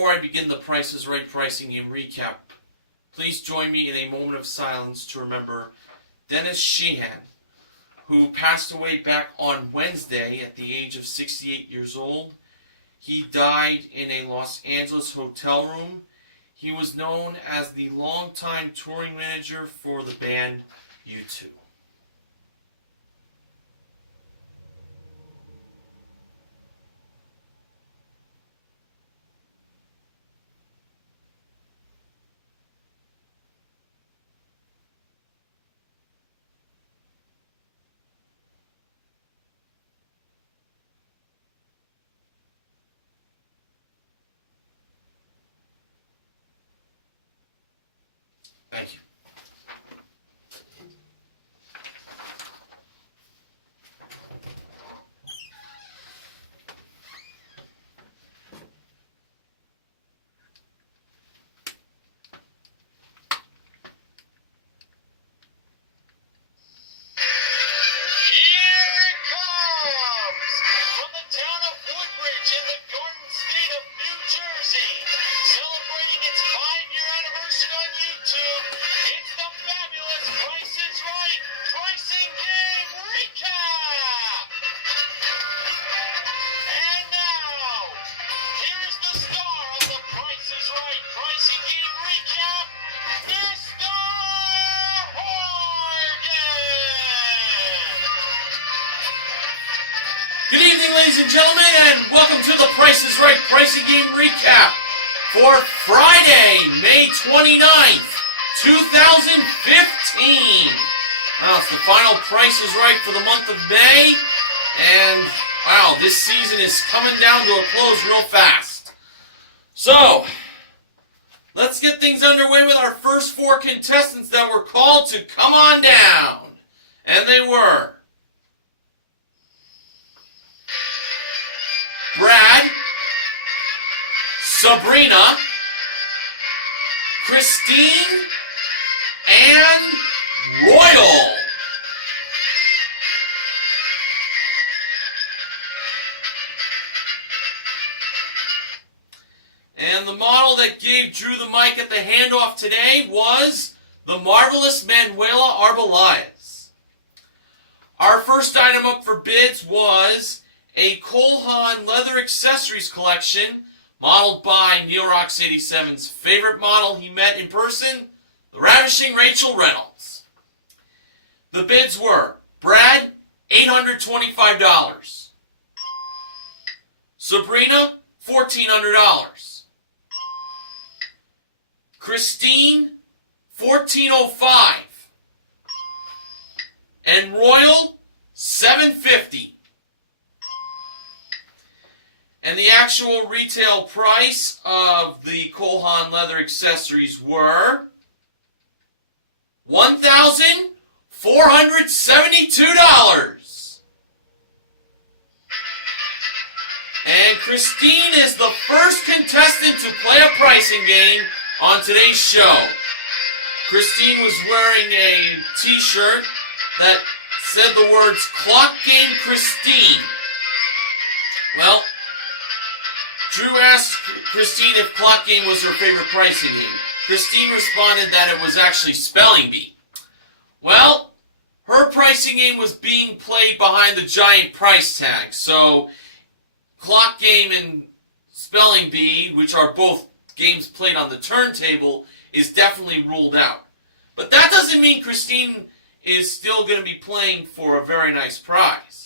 before I begin the Price is Right pricing game recap, please join me in a moment of silence to remember Dennis Sheehan, who passed away back on Wednesday at the age of 68 years old. He died in a Los Angeles hotel room. He was known as the longtime touring manager for the band U2. Thank you. Celebrating its 5-year anniversary on YouTube, it's the fabulous Price is Right pricing game recap! And now, here's the star of the Price is Right pricing game recap, Mr. Horgan! Good evening, ladies and gentlemen, and welcome to the Price is Right pricing game recap for Friday, May 29th, 2015. Well, it's the final Price is Right for the month of May, and wow, this season is coming down to a close real fast. So, let's get things underway with our first 4 contestants that were called to come on down. And they were Brad, Sabrina, Christine, and Royal. And the model that gave Drew the mic at the handoff today was the marvelous Manuela Arbeláez. Our first item up for bids was a Cole Haan leather accessories collection modeled by Neil Rocks 87's favorite model he met in person, the ravishing Rachel Reynolds. The bids were Brad, $825. Sabrina, $1,400. Christine, $1,405. And Royal, $750. And the actual retail price of the Cole Haan leather accessories were $1,472. And Christine is the first contestant to play a pricing game on today's show. Christine was wearing a t-shirt that said the words Clock Game Christine. Well, Drew asked Christine if Clock Game was her favorite pricing game. Christine responded that it was actually Spelling Bee. Well, her pricing game was being played behind the giant price tag, so Clock Game and Spelling Bee, which are both games played on the turntable, is definitely ruled out. But that doesn't mean Christine is still going to be playing for a very nice prize.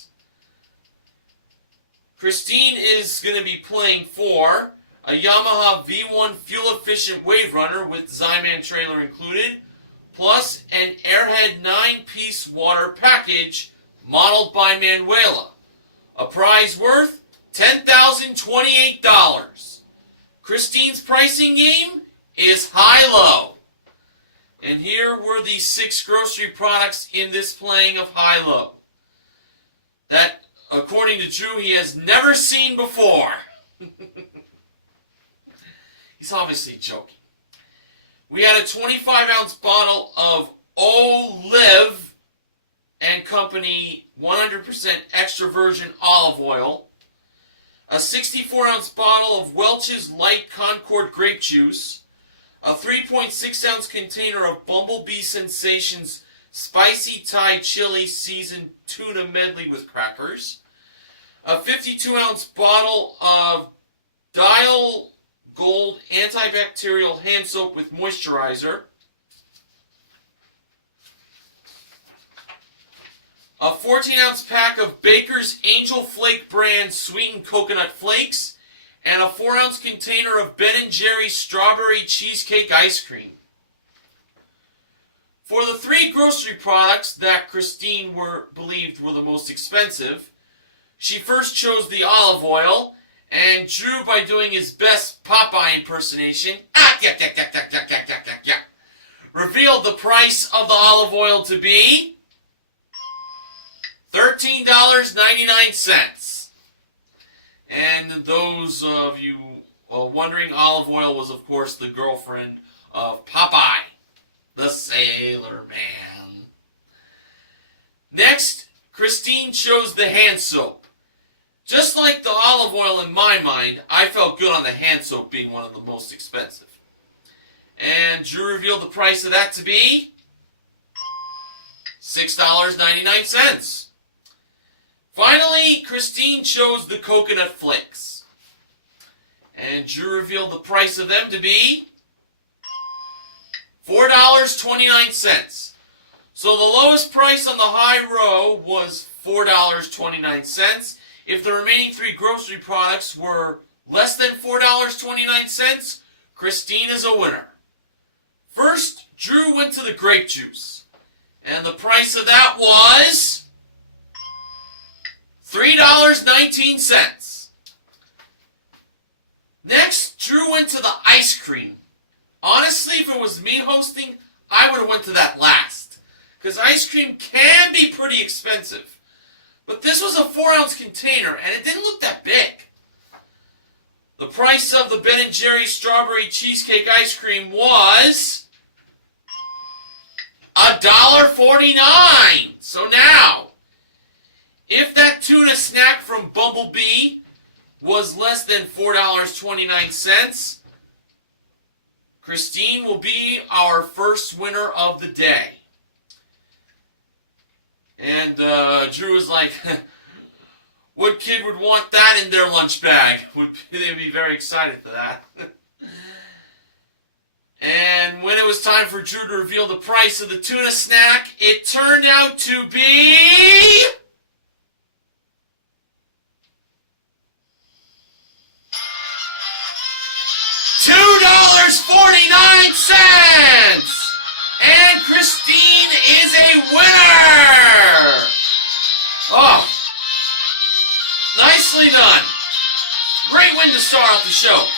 Christine is going to be playing for a Yamaha V1 fuel-efficient wave runner with Zyman trailer included, plus an Airhead 9-piece water package modeled by Manuela. A prize worth $10,028. Christine's pricing game is high-low. And here were the 6 grocery products in this playing of high-low that, according to Drew, he has never seen before. He's obviously joking. We had a 25-ounce bottle of Olive and Company 100% extra virgin olive oil, a 64-ounce bottle of Welch's Light Concord grape juice, a 3.6-ounce container of Bumblebee Sensations Spicy Thai Chili Seasoned Tuna Medley with crackers, a 52-ounce bottle of Dial Gold Antibacterial Hand Soap with Moisturizer, a 14-ounce pack of Baker's Angel Flake brand sweetened coconut flakes, and a 4-ounce container of Ben & Jerry's Strawberry Cheesecake Ice Cream. For the 3 grocery products that Christine believed were the most expensive, she first chose the olive oil, and Drew, by doing his best Popeye impersonation, revealed the price of the olive oil to be $13.99. And those of you wondering, olive oil was, of course, the girlfriend of Popeye, the Sailor Man. Next, Christine chose the hand soap. Just like the olive oil in my mind, I felt good on the hand soap being one of the most expensive. And Drew revealed the price of that to be $6.99. Finally, Christine chose the coconut flakes. And Drew revealed the price of them to be $4.29. So the lowest price on the high row was $4.29. If the remaining 3 grocery products were less than $4.29, Christine is a winner. First, Drew went to the grape juice. And the price of that was $3.19. Next, Drew went to the ice cream. Honestly, if it was me hosting, I would have went to that last, because ice cream can be pretty expensive. But this was a 4-ounce container, and it didn't look that big. The price of the Ben & Jerry's Strawberry Cheesecake Ice Cream was $1.49. So now, if that tuna snack from Bumblebee was less than $4.29, Christine will be our first winner of the day. And Drew was like, what kid would want that in their lunch bag? They'd be very excited for that. And when it was time for Drew to reveal the price of the tuna snack, it turned out to be $2.49! And Christine is a winner! Oh, nicely done. Great win to start off the show.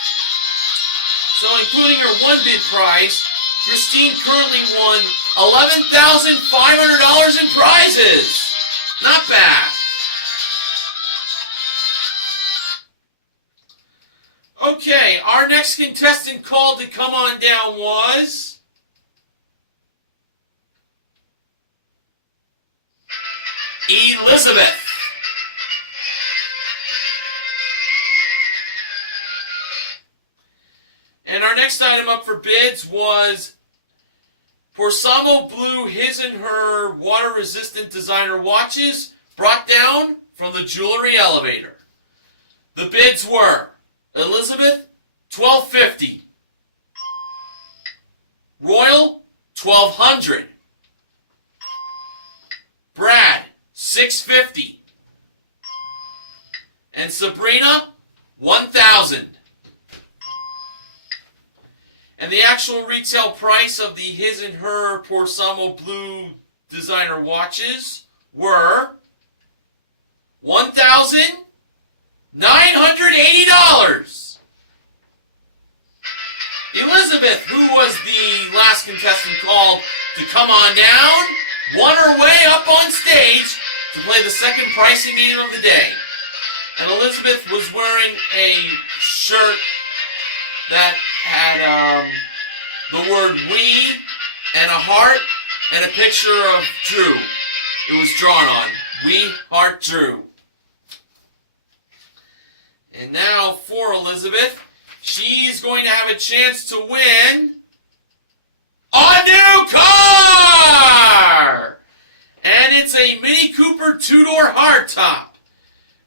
So including her 1-bid prize, Christine currently won $11,500 in prizes. Not bad. Okay, our next contestant called to come on down was Elizabeth. And our next item up for bids was Porsamo Blue His and Her water-resistant designer watches brought down from the jewelry elevator. The bids were Elizabeth, $1,250. Royal, $1,200. Brad, $650. And Sabrina, $1,000. And the actual retail price of the His and Her Porsamo Blue designer watches were $1,980. Elizabeth, who was the last contestant called to come on down, won her way up on stage to play the second pricing game of the day. And Elizabeth was wearing a shirt that had the word "we" and a heart and a picture of Drew. It was drawn on. We Heart Drew. And now for Elizabeth, she's going to have a chance to win a new car! And it's a Mini Cooper two-door hardtop.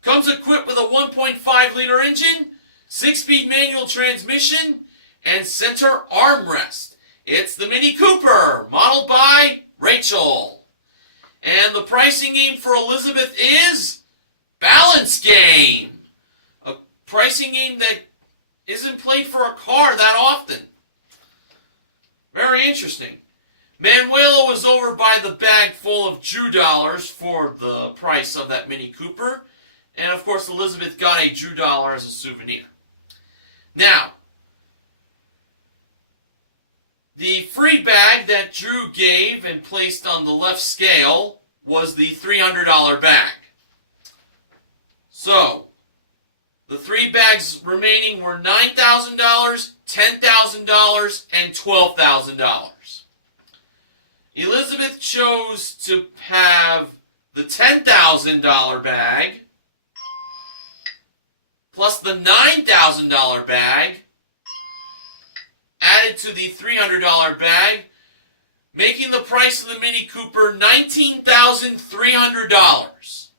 Comes equipped with a 1.5-liter engine, 6-speed manual transmission, and center armrest. It's the Mini Cooper, modeled by Rachel. And the pricing game for Elizabeth is Balance Game. A pricing game that isn't played for a car that often. Very interesting. Manuela was over by the bag full of Drew dollars for the price of that Mini Cooper. And of course, Elizabeth got a Drew dollar as a souvenir. Now, the free bag that Drew gave and placed on the left scale was the $300 bag. So, the three bags remaining were $9,000, $10,000, and $12,000. Elizabeth chose to have the $10,000 bag plus the $9,000 bag added to the $300 bag, making the price of the Mini Cooper $19,300.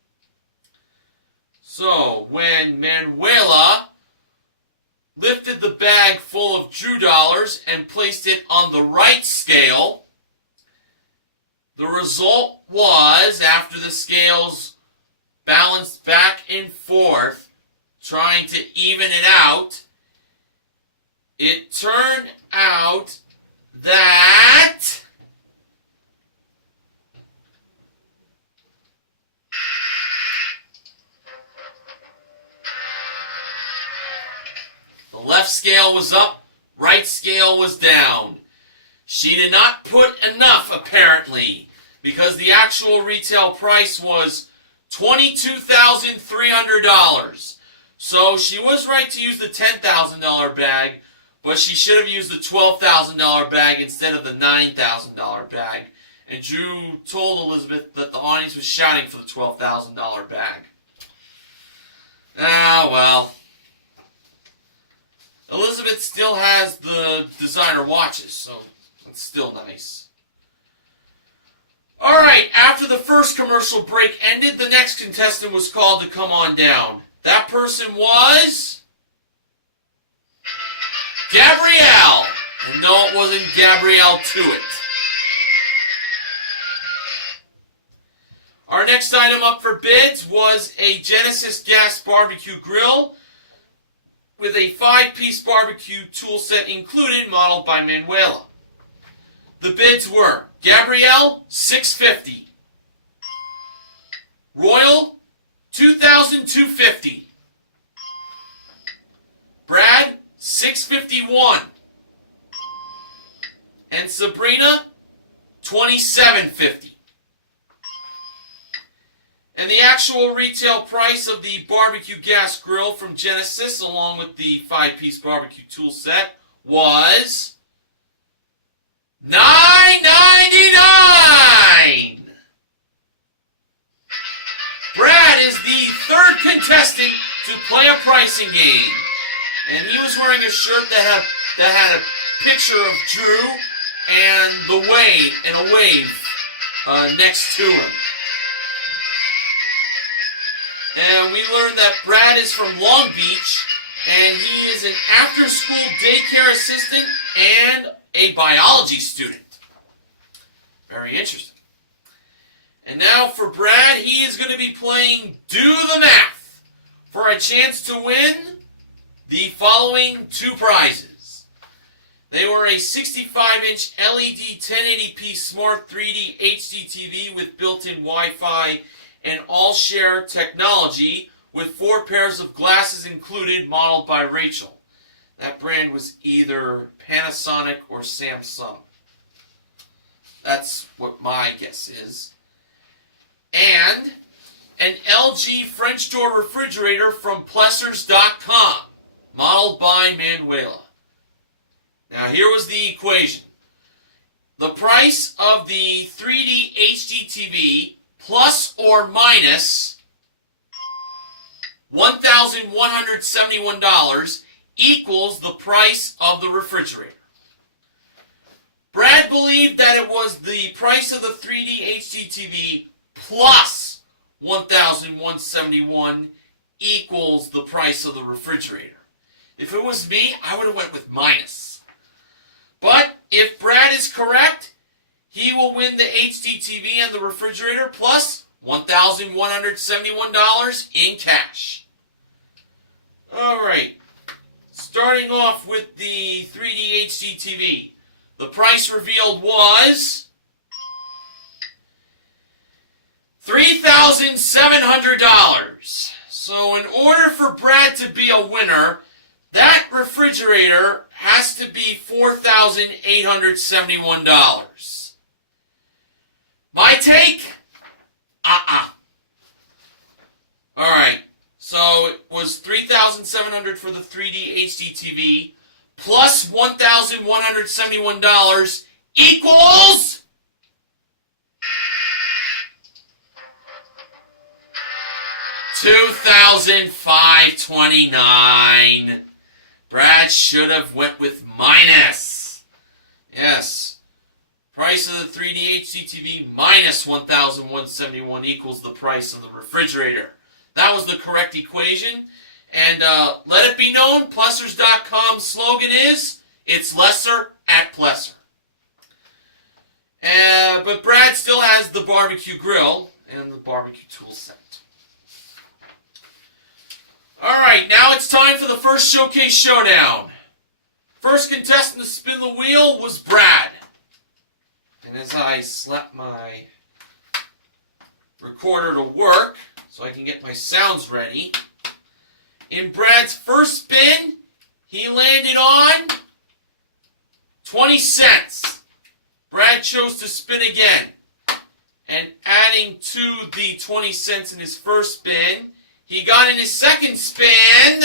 So, when Manuela lifted the bag full of Drew dollars and placed it on the right scale, the result was, after the scales balanced back and forth, trying to even it out, it turned out that the left scale was up, right scale was down. She did not put enough, apparently, because the actual retail price was $22,300. So she was right to use the $10,000 bag, but she should have used the $12,000 bag instead of the $9,000 bag. And Drew told Elizabeth that the audience was shouting for the $12,000 bag. Ah, well. Elizabeth still has the designer watches, so that's still nice. Alright, after the first commercial break ended, the next contestant was called to come on down. That person was Gabrielle. And no, it wasn't Gabrielle Tuitt. Our next item up for bids was a Genesis gas barbecue grill with a 5-piece barbecue tool set included, modeled by Manuela. The bids were Gabrielle, $650. Royal, $2,250. Brad, $651. And Sabrina, $27.50. And the actual retail price of the barbecue gas grill from Genesis, along with the 5-piece barbecue tool set, was $9.99. Brad is the third contestant to play a pricing game, and he was wearing a shirt that had a picture of Drew and the wave and a wave next to him. And we learned that Brad is from Long Beach, and he is an after-school daycare assistant and a biology student. Very interesting. And now for Brad, he is going to be playing Do the Math for a chance to win the following two prizes. They were a 65-inch LED 1080p Smart 3D HD TV with built-in Wi-Fi and all-share technology with 4 pairs of glasses included, modeled by Rachel. That brand was either Panasonic or Samsung. That's what my guess is. And an LG French door refrigerator from Plessers.com, modeled by Manuela. Now here was the equation. The price of the 3D HD TV plus or minus $1,171 equals the price of the refrigerator. Brad believed that it was the price of the 3D HD TV plus $1,171 equals the price of the refrigerator. If it was me, I would have went with minus. But if Brad is correct, he will win the HD TV and the refrigerator plus $1,171 in cash. Alright, starting off with the 3D HD TV. The price revealed was $3,700. So in order for Brad to be a winner, that refrigerator has to be $4,871. My take? Alright, so it was $3,700 for the 3D HD TV plus $1,171 equals $2,529. Brad should have went with minus. Yes. Price of the 3D HD TV minus $1,171 equals the price of the refrigerator. That was the correct equation. And let it be known, Plessers.com's slogan is, it's lesser at Plesser. But Brad still has the barbecue grill and the barbecue tool set. Alright, now it's time for the first showcase showdown. First contestant to spin the wheel was Brad. And as I slap my recorder to work so I can get my sounds ready, in Brad's first spin, he landed on 20 cents. Brad chose to spin again. And adding to the 20 cents in his first spin, he got in his second spin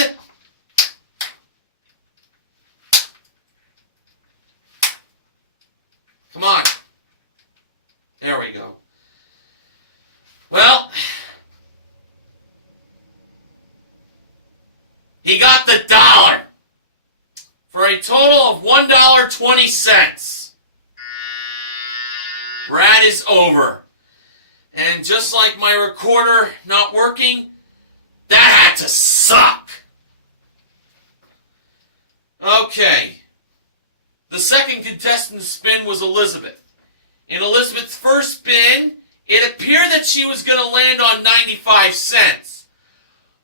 come on. There we go. Well, he got the dollar for a total of $1.20. Brad is over. And just like my recorder not working, that had to suck. Okay. The second contestant to spin was Elizabeth. In Elizabeth's first spin, it appeared that she was going to land on 95 cents.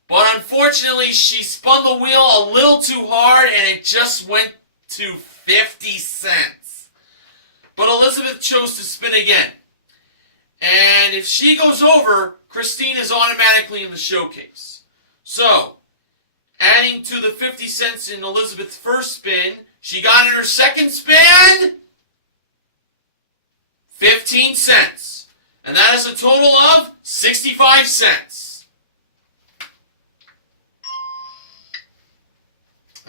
But unfortunately, she spun the wheel a little too hard and it just went to 50 cents. But Elizabeth chose to spin again. And if she goes over, Christine is automatically in the showcase. So, adding to the 50 cents in Elizabeth's first spin, she got in her second spin 15 cents. And that is a total of 65 cents.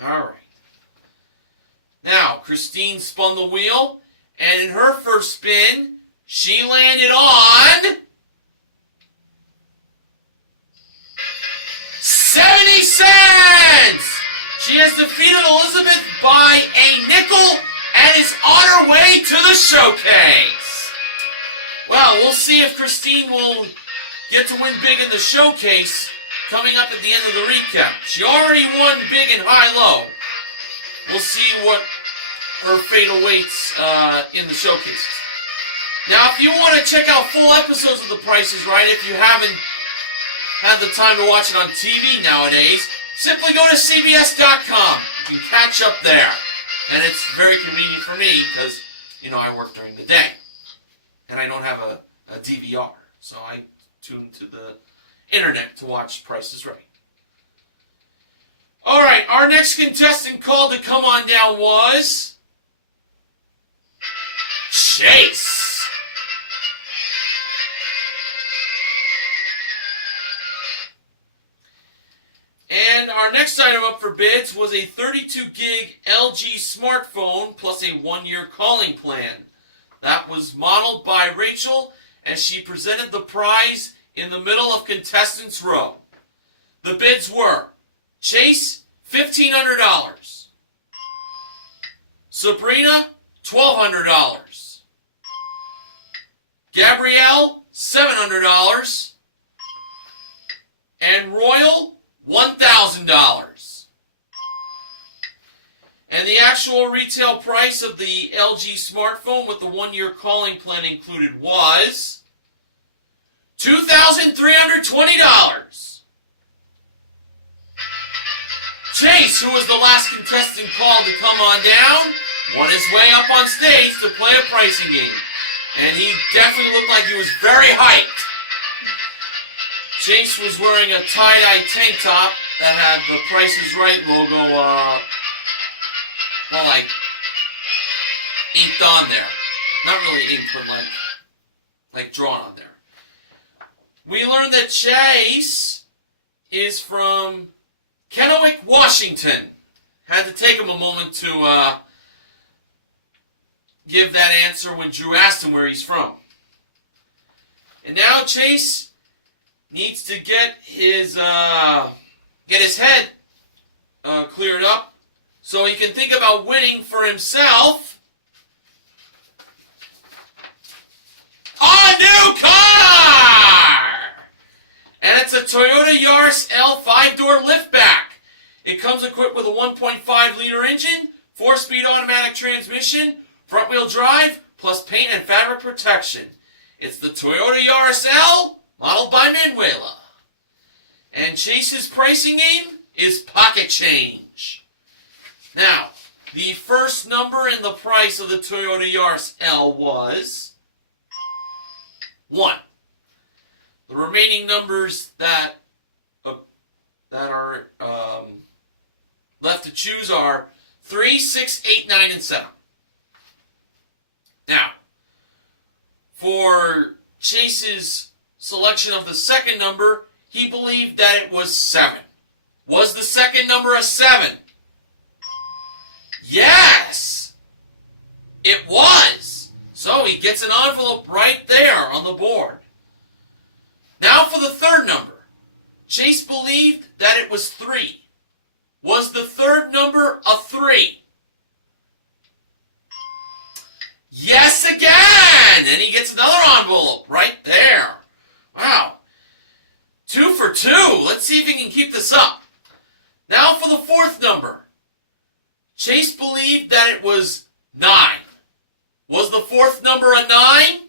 Alright. Now, Christine spun the wheel, and in her first spin, she landed on 70 cents! She has defeated Elizabeth by a nickel and is on her way to the showcase. Well, we'll see if Christine will get to win big in the showcase coming up at the end of the recap. She already won big and high-low. We'll see what her fate awaits in the showcases. Now, if you want to check out full episodes of The Price is Right, if you haven't had the time to watch it on TV nowadays, simply go to CBS.com. You can catch up there. And it's very convenient for me because, I work during the day. And I don't have a DVR. So I tune to the internet to watch Price is Right. Alright, our next contestant called to come on down was Chase. And our next item up for bids was a 32 gig LG smartphone plus a 1-year calling plan. That was modeled by Rachel as she presented the prize in the middle of contestants row. The bids were Chase, $1,500. Sabrina, $1,200. Gabrielle, $700. And Royal, $1,000. And the actual retail price of the LG smartphone with the 1-year calling plan included was $2,320. Chase, who was the last contestant called to come on down, won his way up on stage to play a pricing game. And he definitely looked like he was very hyped. Chase was wearing a tie-dye tank top that had the Price is Right logo, well, like, inked on there. Not really inked, but like drawn on there. We learned that Chase is from Kennewick, Washington. Had to take him a moment to give that answer when Drew asked him where he's from. And now Chase needs to get his head cleared up so he can think about winning for himself a new car! And it's a Toyota Yaris L 5-door liftback. It comes equipped with a 1.5-liter engine, 4-speed automatic transmission, front-wheel drive, plus paint and fabric protection. It's the Toyota Yaris L, modeled by Manuela. And Chase's pricing game is pocket change. Now, the first number in the price of the Toyota Yaris L was 1. The remaining numbers that are left to choose are 3, 6, 8, 9, and 7. Now, for Chase's selection of the second number, he believed that it was 7. Was the second number a 7? Yes! It was! So he gets an envelope right there on the board. Now for the third number. Chase believed that it was 3. Was the third number a 3? Yes again! And he gets another envelope right there. Wow. 2 for 2. Let's see if he can keep this up. Now for the fourth number. Chase believed that it was 9. Was the fourth number a 9?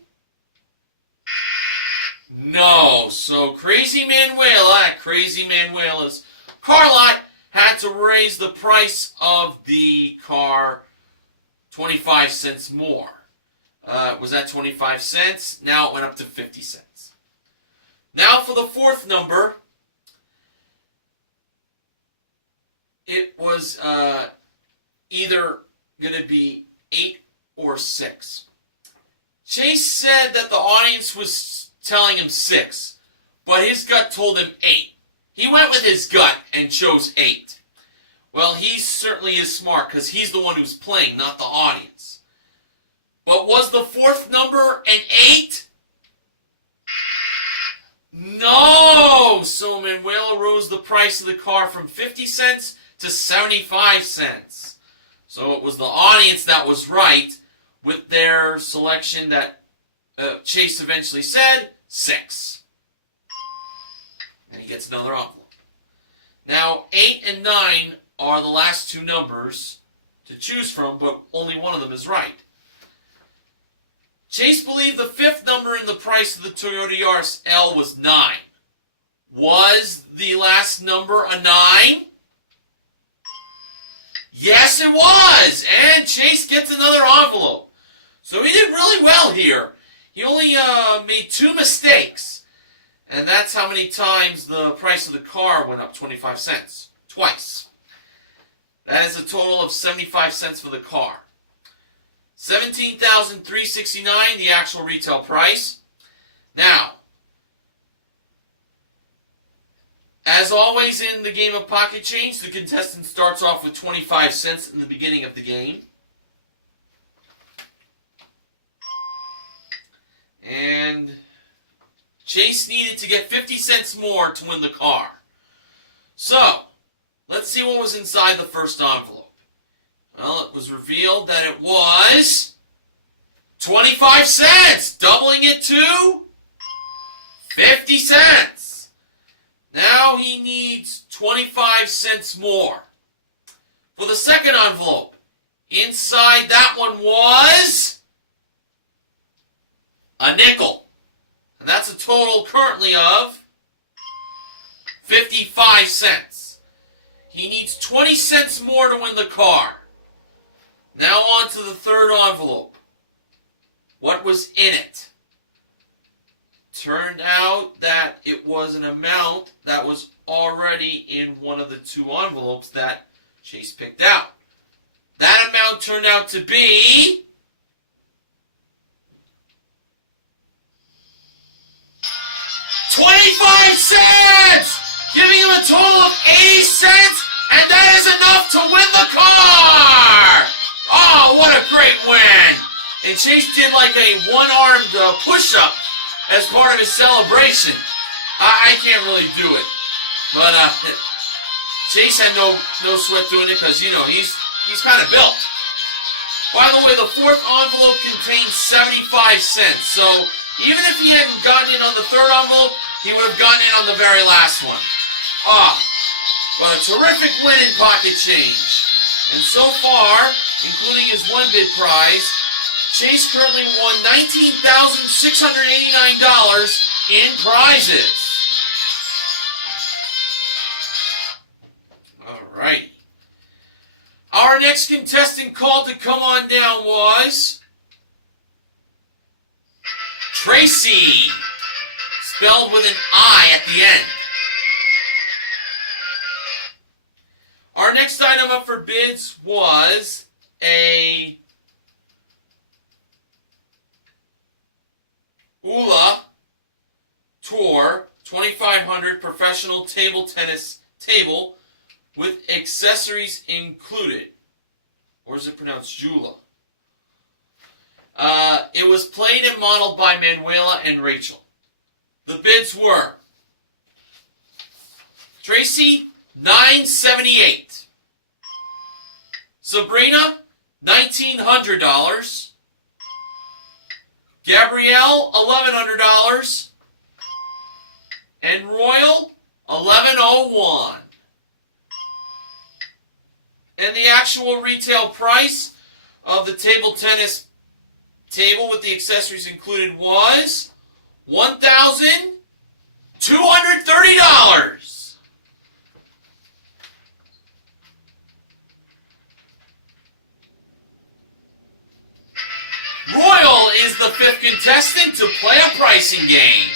No. So Crazy Manuela at Crazy Manuela's car lot had to raise the price of the car 25 cents more. Was that 25 cents? Now it went up to 50 cents. Now for the fourth number, it was either going to be 8 or 6. Chase said that the audience was telling him 6, but his gut told him 8. He went with his gut and chose 8. Well, he certainly is smart because he's the one who's playing, not the audience. But was the fourth number an 8? No! So Manuela rose the price of the car from 50 cents to 75 cents. So it was the audience that was right with their selection that Chase eventually said 6. And he gets another envelope. Now 8 and 9 are the last two numbers to choose from, but only one of them is right. Chase believed the fifth number in the price of the Toyota Yaris L was 9. Was the last number a 9? Yes, it was! And Chase gets another envelope. So he did really well here. He only made 2 mistakes. And that's how many times the price of the car went up 25 cents. Twice. That is a total of 75 cents for the car. $17,369, the actual retail price. Now, as always in the game of pocket change, the contestant starts off with 25 cents in the beginning of the game. And Chase needed to get 50 cents more to win the car. So, let's see what was inside the first envelope. Well, it was revealed that it was 25 cents, doubling it to 50 cents. Now he needs 25 cents more. For the second envelope, inside that one was a nickel. And that's a total currently of 55 cents. He needs 20 cents more to win the car. Now on to the third envelope. What was in it? Turned out that it was an amount that was already in one of the two envelopes that Chase picked out. That amount turned out to be $25 cents! Giving him a total of 80 cents, and that is enough to win the car! Oh, what a great win! And Chase did like a one-armed push-up as part of his celebration. I can't really do it. But Chase had no sweat doing it because, you know, he's kind of built. By the way, the fourth envelope contained 75 cents. So even if he hadn't gotten in on the third envelope, he would have gotten in on the very last one. Ah, what a terrific win in pocket change. And so far, including his one bid prize, Chase currently won $19,689 in prizes. Alright. Our next contestant called to come on down was Tracy, spelled with an I at the end. Our next item up for bids was a ULA Tour 2500 professional table tennis table with accessories included. Or is it pronounced Jula? It was played and modeled by Manuela and Rachel. The bids were Tracy, $978. Sabrina, $1,900. Gabrielle, $1,100. And Royal, $1,101. And the actual retail price of the table tennis table with the accessories included was $1,230. Royal is the fifth contestant to play a pricing game.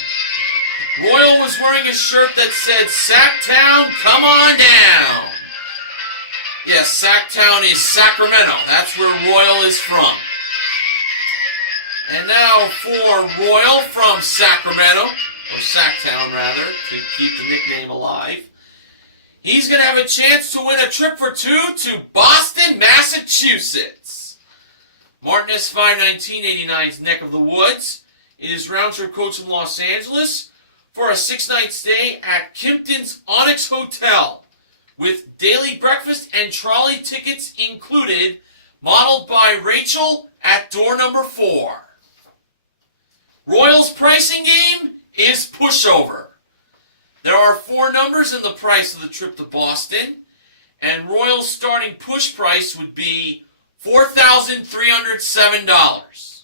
Royal was wearing a shirt that said, Sacktown, come on down. Yes, Sacktown is Sacramento. That's where Royal is from. And now for Royal from Sacramento, or Sacktown rather, to keep the nickname alive. He's going to have a chance to win a trip for two to Boston, Massachusetts. Martinez 51989's neck of the woods. It is round trip coach from Los Angeles for a 6-night stay at Kimpton's Onyx Hotel with daily breakfast and trolley tickets included, modeled by Rachel at door number 4. Royal's pricing game is pushover. There are 4 numbers in the price of the trip to Boston, and Royal's starting push price would be $4,307.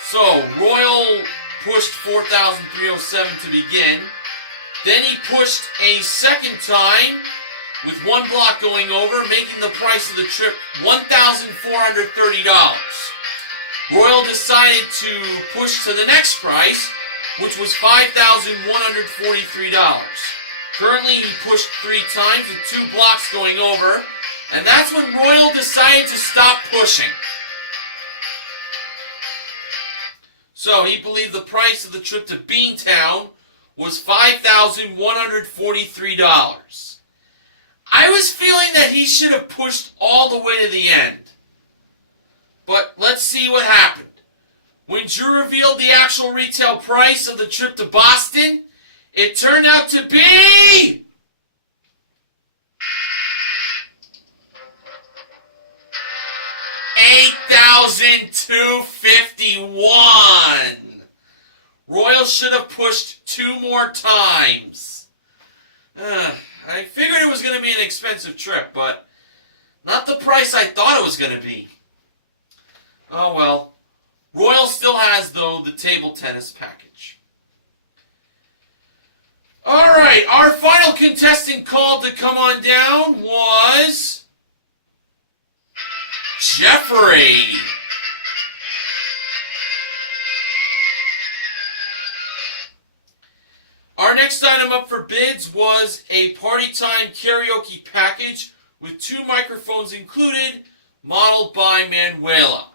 So, Royal pushed $4,307 to begin. Then he pushed a second time with 1 block going over, making the price of the trip $1,430. Royal decided to push to the next price, which was $5,143. Currently, he pushed 3 times with 2 blocks going over, and that's when Royal decided to stop pushing. So he believed the price of the trip to Beantown was $5,143. I was feeling that he should have pushed all the way to the end. But let's see what happened. When Drew revealed the actual retail price of the trip to Boston, It turned out to be... $8,251. Royals should have pushed 2 more times. I figured it was going to be an expensive trip, but not the price I thought it was going to be. Oh well. Royal still has, though, the table tennis package. Alright, our final contestant called to come on down was... Jeffrey. Our next item up for bids was a Party Time karaoke package with 2 microphones included, modeled by Manuela.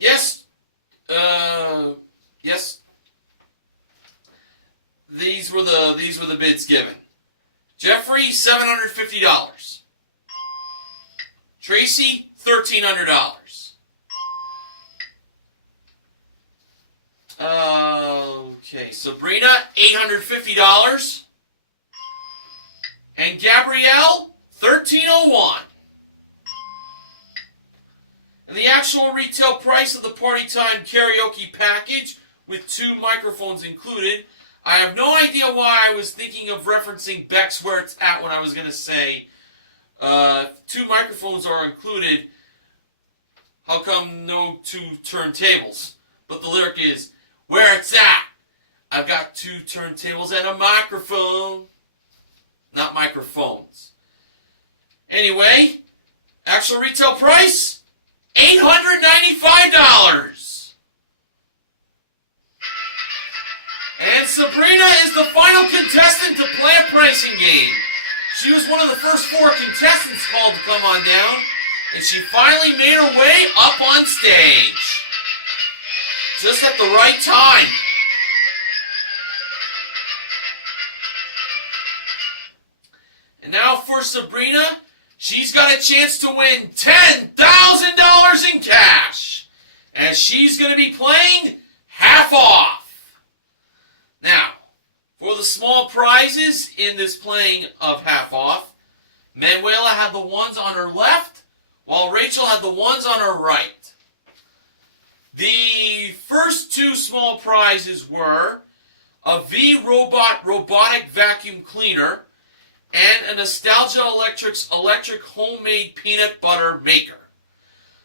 Yes, yes. These were the bids given. Jeffrey, $750. Tracy, $1,300. Okay, Sabrina, $850. And Gabrielle, $1,301. And the actual retail price of the Party Time karaoke package with 2 microphones included, I have no idea why I was thinking of referencing Beck's Where It's At when I was going to say 2 microphones are included. How come no 2 turntables? But the lyric is, where it's at. I've got 2 turntables and a microphone. Not microphones. Anyway, actual retail price, $895. And Sabrina is the final contestant to play a pricing game. She was one of the first 4 contestants called to come on down, and she finally made her way up on stage. Just at the right time. And now for Sabrina, she's got a chance to win $10,000 in cash, as she's going to be playing half off. Now, for the small prizes in this playing of half off, Manuela had the ones on her left, while Rachel had the ones on her right. The first 2 small prizes were a V-Robot robotic vacuum cleaner and a Nostalgia Electric's electric homemade peanut butter maker.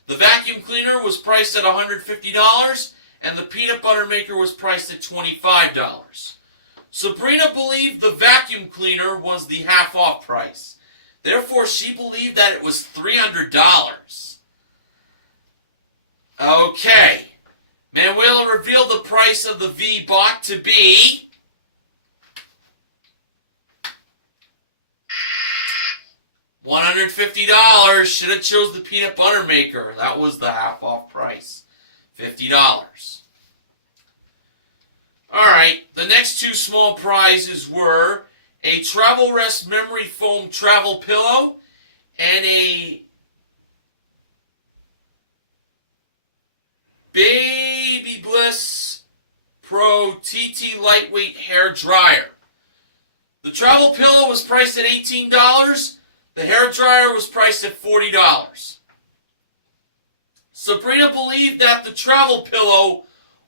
The vacuum cleaner was priced at $150 and the peanut butter maker was priced at $25. Sabrina believed the vacuum cleaner was the half-off price. Therefore, she believed that it was $300. Okay. Manuela revealed the price of the V-Bot to be $150. Should have chose the peanut butter maker. That was the half-off price. $50. Alright, the next 2 small prizes were a Travel Rest Memory Foam travel pillow and a Baby Bliss Pro TT Lightweight Hair Dryer. The travel pillow was priced at $18. The hair dryer was priced at $40. Sabrina believed that the travel pillow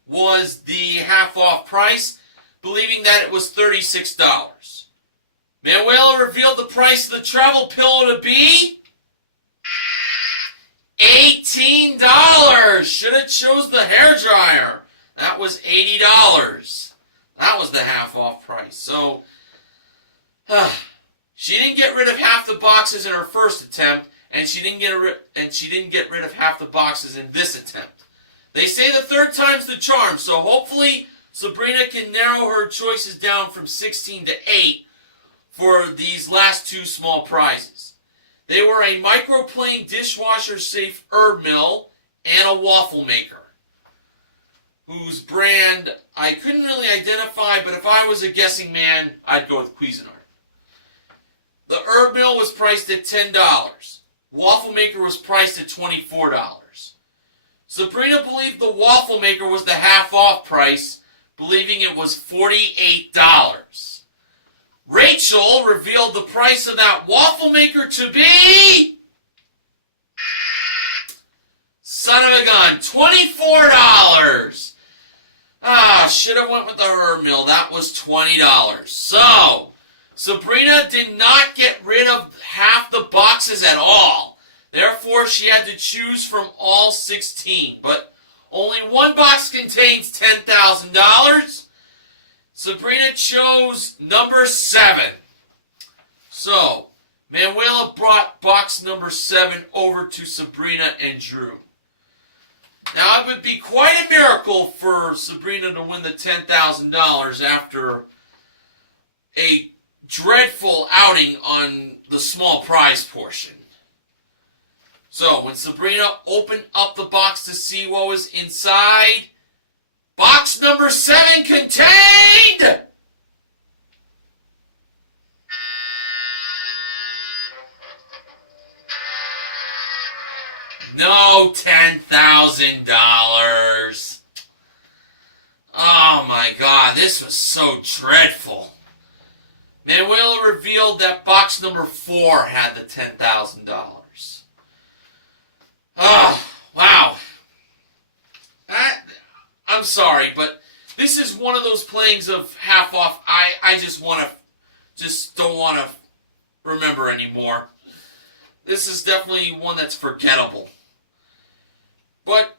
was the half-off price, believing that it was $36. Manuela revealed the price of the travel pillow to be $18. Should have chose the hair dryer. That was $80. That was the half-off price. So, she didn't get rid of half the boxes in her first attempt, and she didn't get rid of half the boxes in this attempt. They say the 3rd time's the charm, so hopefully Sabrina can narrow her choices down from 16 to 8 for these last 2 small prizes. They were a microplane dishwasher-safe herb mill and a waffle maker, whose brand I couldn't really identify, but if I was a guessing man, I'd go with Cuisinart. The herb mill was priced at $10. Waffle maker was priced at $24. Sabrina believed the waffle maker was the half-off price, believing it was $48. Rachel revealed the price of that waffle maker to be... son of a gun, $24. Should have went with the Herb Mill. That was $20. So, Sabrina did not get rid of half the boxes at all. Therefore, she had to choose from all 16. But only one box contains $10,000. Sabrina chose number 7. So, Manuela brought box number 7 over to Sabrina and Drew. Now, it would be quite a miracle for Sabrina to win the $10,000 after a dreadful outing on the small prize portion. So, when Sabrina opened up the box to see what was inside, box number 7 contained... no $10,000. Oh my God, this was so dreadful. Manuela revealed that box number 4 had the $10,000. Wow. I'm sorry, but this is one of those playings of half off. I just don't want to remember anymore. This is definitely one that's forgettable. But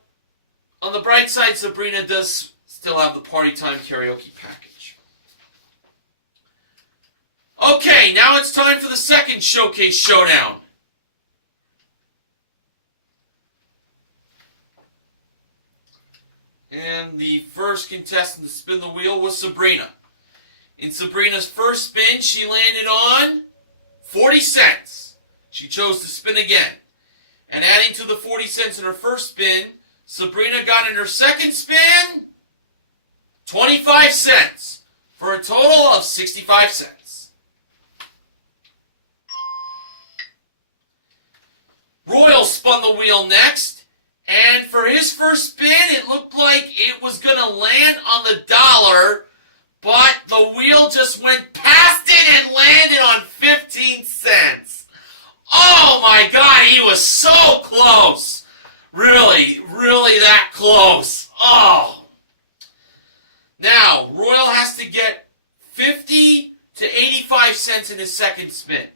on the bright side, Sabrina does still have the Party Time Karaoke package. Okay, now it's time for the second Showcase Showdown. And the first contestant to spin the wheel was Sabrina. In Sabrina's first spin, she landed on 40 cents. She chose to spin again. And adding to the 40 cents in her first spin, Sabrina got in her second spin 25 cents for a total of 65 cents. Royal spun the wheel next, and for his first spin, it looked like it was going to land on the dollar, but the wheel just went past it and landed on 15 cents. Oh my God, he was so close. Really, really that close. Oh. Now, Royal has to get 50 to 85 cents in his second spin.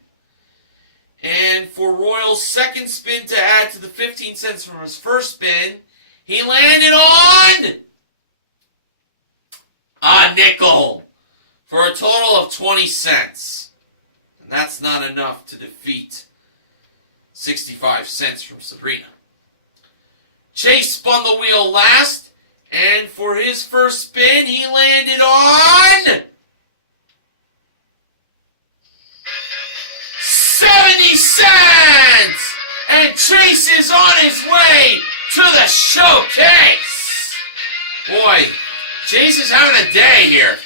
And for Royal's second spin to add to the 15 cents from his first spin, he landed on a nickel for a total of 20 cents. And that's not enough to defeat 65 cents from Sabrina. Chase spun the wheel last, and for his first spin, he landed on 70 cents! And Chase is on his way to the showcase! Boy, Chase is having a day here.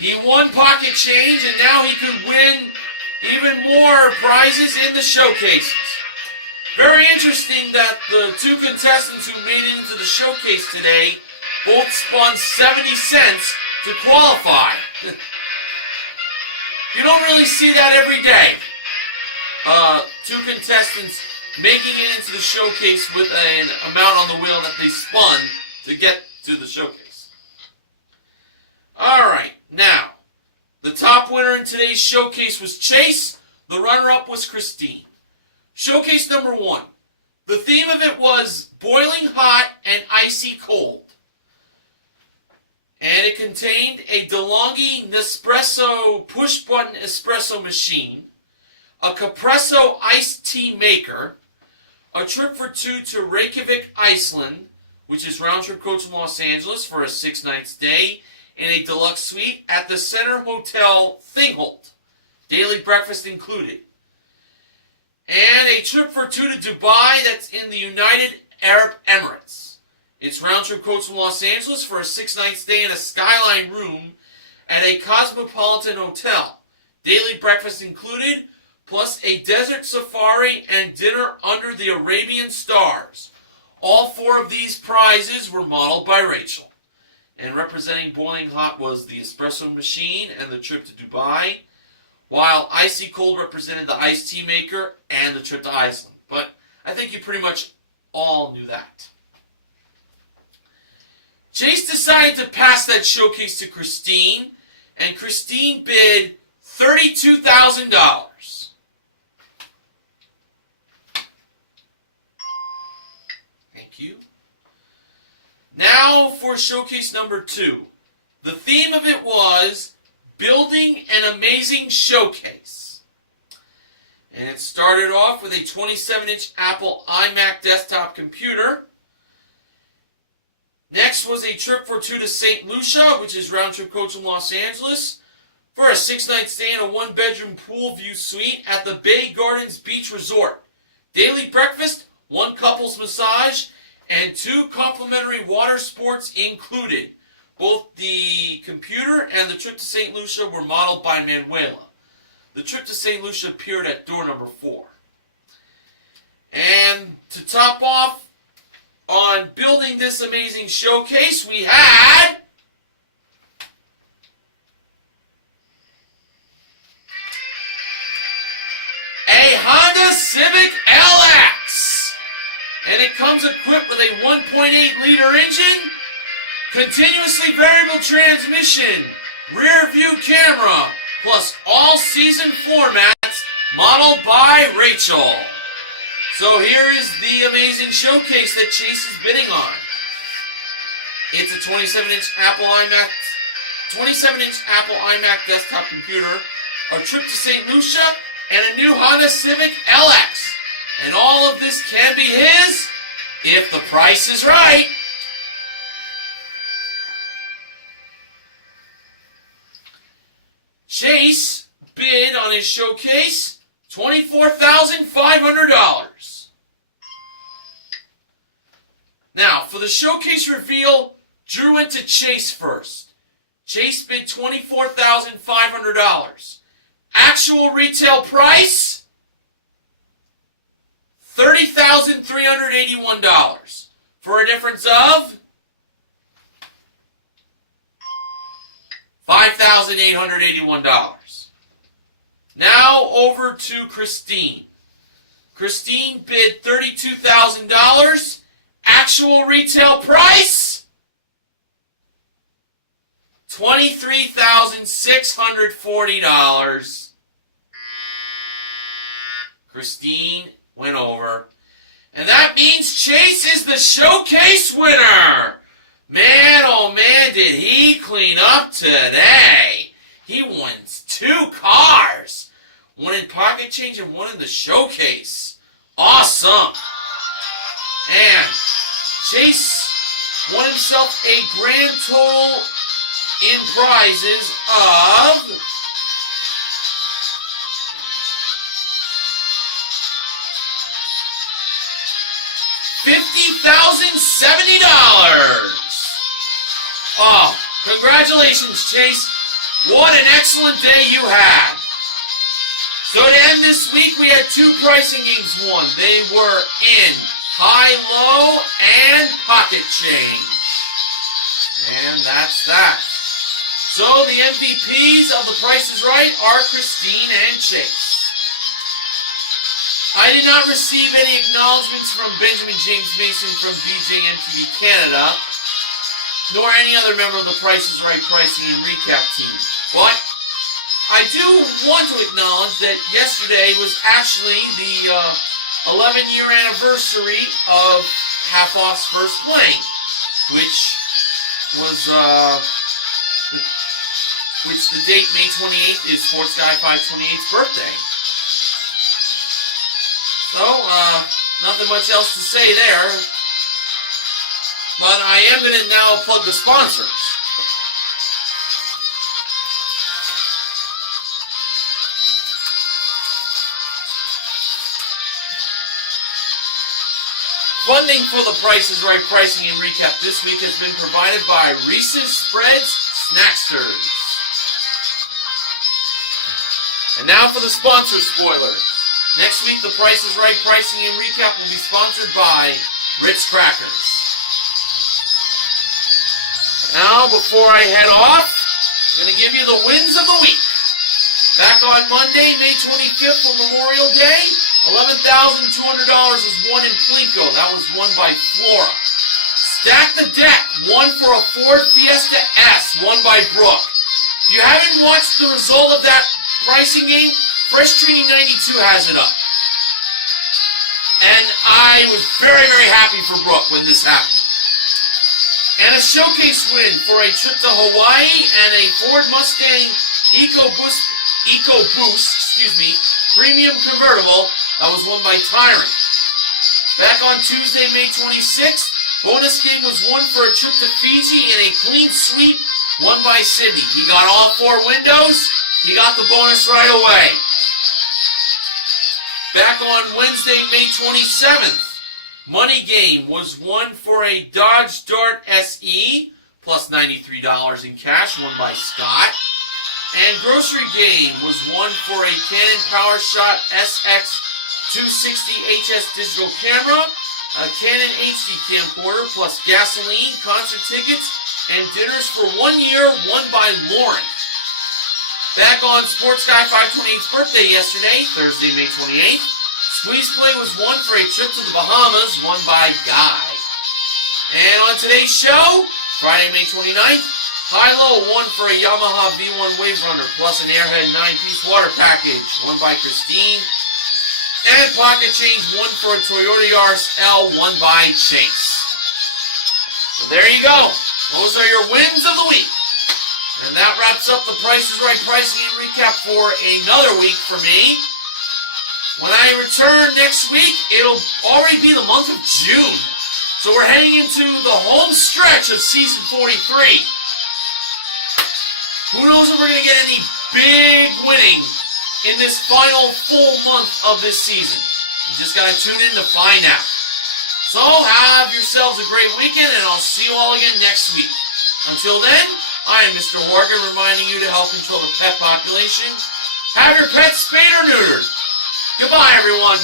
He won pocket change, and now he could win even more prizes in the showcases. Very interesting that the two contestants who made it into the showcase today both spun 70 cents to qualify. You don't really see that every day. Two contestants making it into the showcase with an amount on the wheel that they spun to get to the showcase. Alright, now, the top winner in today's showcase was Chase. The runner-up was Christine. Showcase number 1. The theme of it was boiling hot and icy cold. And it contained a DeLonghi Nespresso push-button espresso machine, a Capresso iced tea maker, a trip for 2 to Reykjavik, Iceland, which is round-trip coach from Los Angeles for a 6-night stay, in a deluxe suite at the Center Hotel Thingholt, daily breakfast included. And a trip for 2 to Dubai that's in the United Arab Emirates. It's round-trip coach from Los Angeles for a 6-night stay in a skyline room at a Cosmopolitan Hotel. Daily breakfast included, plus a desert safari and dinner under the Arabian stars. All 4 of these prizes were modeled by Rachel. And representing Boiling Hot was the espresso machine and the trip to Dubai, while Icy Cold represented the iced tea maker and the trip to Iceland. But I think you pretty much all knew that. Chase decided to pass that showcase to Christine, and Christine bid $32,000. Thank you. Now for showcase number 2. The theme of it was building an amazing showcase. And it started off with a 27-inch Apple iMac desktop computer. Next was a trip for 2 to St. Lucia, which is round trip coach from Los Angeles, for a 6-night stay in a 1-bedroom pool view suite at the Bay Gardens Beach Resort. Daily breakfast, 1 couple's massage, and 2 complimentary water sports included. Both the computer and the trip to St. Lucia were modeled by Manuela. The trip to St. Lucia appeared at door number 4. And to top off on building this amazing showcase, we had a Honda Civic LX. And it comes equipped with a 1.8-liter engine, continuously variable transmission, rear view camera, plus all-season floor mats modeled by Rachel. So here is the amazing showcase that Chase is bidding on. It's a 27-inch Apple iMac desktop computer, a trip to St. Lucia, and a new Honda Civic LX. And all of this can be his if the price is right. Chase bid on his showcase $24,500. Now, for the showcase reveal, Drew went to Chase first. Chase bid $24,500. Actual retail price, $30,381. For a difference of $5,881. Now over to Christine. Christine bid $32,000. Actual retail price, $23,640. Christine went over. And that means Chase is the showcase winner. Man, oh man, did he clean up today. He wins 2 cars. 1 in pocket change and 1 in the showcase. Awesome. And Chase won himself a grand total in prizes of $50,070. Oh, congratulations, Chase. What an excellent day you had. So to end this week, we had 2 pricing games won. They were in high-low and pocket change. And that's that. So the MVPs of The Price is Right are Christine and Chase. I did not receive any acknowledgments from Benjamin James Mason from BJMTV Canada, nor any other member of The Price is Right pricing and recap team. But I do want to acknowledge that yesterday was actually the 11-year anniversary of Half Off's first playing, which was the date May 28th is Sports Guy 528's birthday. So, nothing much else to say there. But I am going to now plug the sponsors. Funding for The Price is Right pricing and recap this week has been provided by Reese's Spreads Snacksters. And now for the sponsor spoiler. Next week, The Price is Right pricing and recap will be sponsored by Ritz crackers. Now, before I head off, I'm going to give you the wins of the week. Back on Monday, May 25th for Memorial Day, $11,200 was won in Plinko. That was won by Flora. Stack the Deck, won for a Ford Fiesta S, won by Brooke. If you haven't watched the result of that pricing game, Fresh Training 92 has it up. And I was very, very happy for Brooke when this happened. And a showcase win for a trip to Hawaii and a Ford Mustang EcoBoost, premium convertible that was won by Tyrant. Back on Tuesday, May 26th, bonus game was won for a trip to Fiji in a clean sweep won by Sydney. He got all 4 windows. He got the bonus right away. Back on Wednesday, May 27th, money game was won for a Dodge Dart SE plus $93 in cash won by Scott. And grocery game was won for a Canon PowerShot SX260 HS digital camera, a Canon HD camcorder, plus gasoline, concert tickets, and dinners for 1 year, won by Lauren. Back on Sports Guy 528's birthday yesterday, Thursday, May 28th, Squeeze Play was won for a trip to the Bahamas, won by Guy. And on today's show, Friday, May 29th, High-Low won for a Yamaha V1 Wave Runner plus an Airhead 9-piece water package, won by Christine. And Pocket Change won for a Toyota Yaris L, won by Chase. So there you go. Those are your wins of the week. And that wraps up the Price is Right pricing and recap for another week for me. When I return next week, it'll already be the month of June. So we're heading into the home stretch of season 43. Who knows if we're going to get any big winning in this final full month of this season. You just got to tune in to find out. So have yourselves a great weekend, and I'll see you all again next week. Until then, I am Mr. Horgan, reminding you to help control the pet population. Have your pets spayed or neutered. Goodbye, everyone.